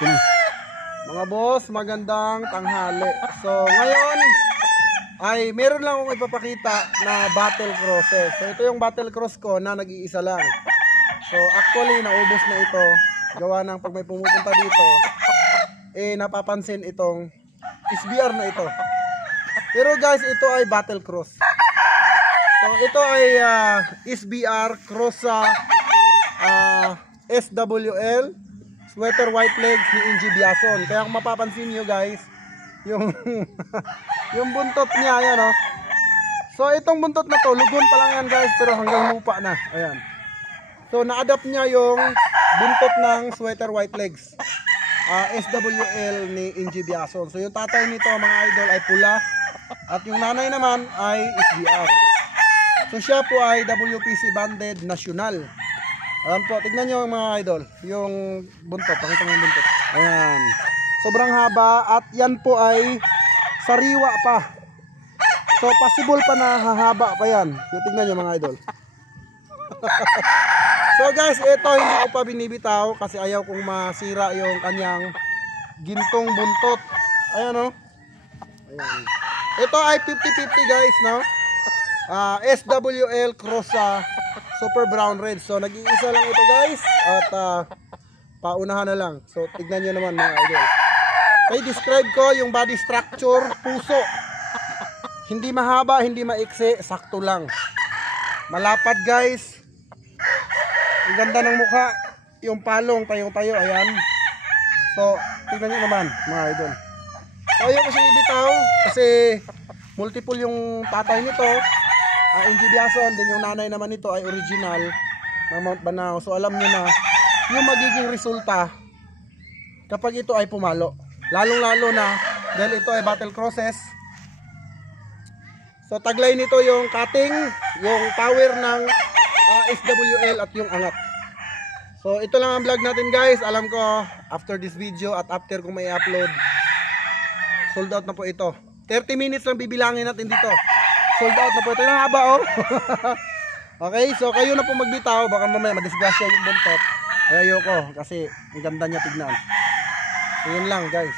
Mga boss, magandang tanghali. So ngayon ay meron lang akong ipapakita na battle crosses. So ito yung battle cross ko na nag-iisa lang. So actually naubos na ito. Gawa ng pag may pumupunta dito, napapansin itong SBR na ito. Pero guys, ito ay battle cross. So ito ay SBR cross sa SWL Sweater White Legs ni Inji Biason. Kaya kung mapapansin nyo guys, yung yung buntot niya, ayan oh. So itong buntot na to, lugon pa lang yan guys, pero hanggang lupa na. Ayan. So na-adapt niya yung buntot ng Sweater White Legs SWL ni Inji Biason. So yung tatay nito mga idol ay pula, at yung nanay naman ay SBR. So siya po ay WPC Banded National. Ayan po, tignan nyo mga idol, yung buntot, pakita mo yung buntot. Ayan, sobrang haba, at yan po ay sariwa pa. So possible pa na hahaba pa yan. So, tignan nyo mga idol. So guys, ito hindi ko pa binibitaw kasi ayaw kong masira yung kanyang gintong buntot. Ayan o. Ayan. Ito ay 50-50 guys, no? SWL cross sa Super Brown Red. So nag-iisa lang ito guys, at paunahan na lang. So tignan nyo naman mga idol. Okay, describe ko yung body structure. Puso, hindi mahaba, hindi maiksi, sakto lang. Malapad guys. Ang ganda ng mukha. Yung palong tayo-tayo, ayan. So tignan nyo naman mga idol. So ayaw ko siyang ibitaw kasi multiple yung tatay nito, Inji Biason, din yung nanay naman nito ay original ng Mount Banao. So alam nyo na yung magiging resulta kapag ito ay pumalo, lalong lalo na dahil ito ay battle crosses. So taglay nito yung cutting, yung power ng SWL at yung angat. So ito lang ang vlog natin guys. Alam ko after this video at after kung may upload, sold out na po ito. 30 minutes lang bibilangin natin dito. Sold out na po ito. Yung haba oh. Okay, so kayo na po magbitaw. Baka mamaya madisgrasya yung buntot. Ayoko kasi ang ganda niya tignan. So yun lang guys.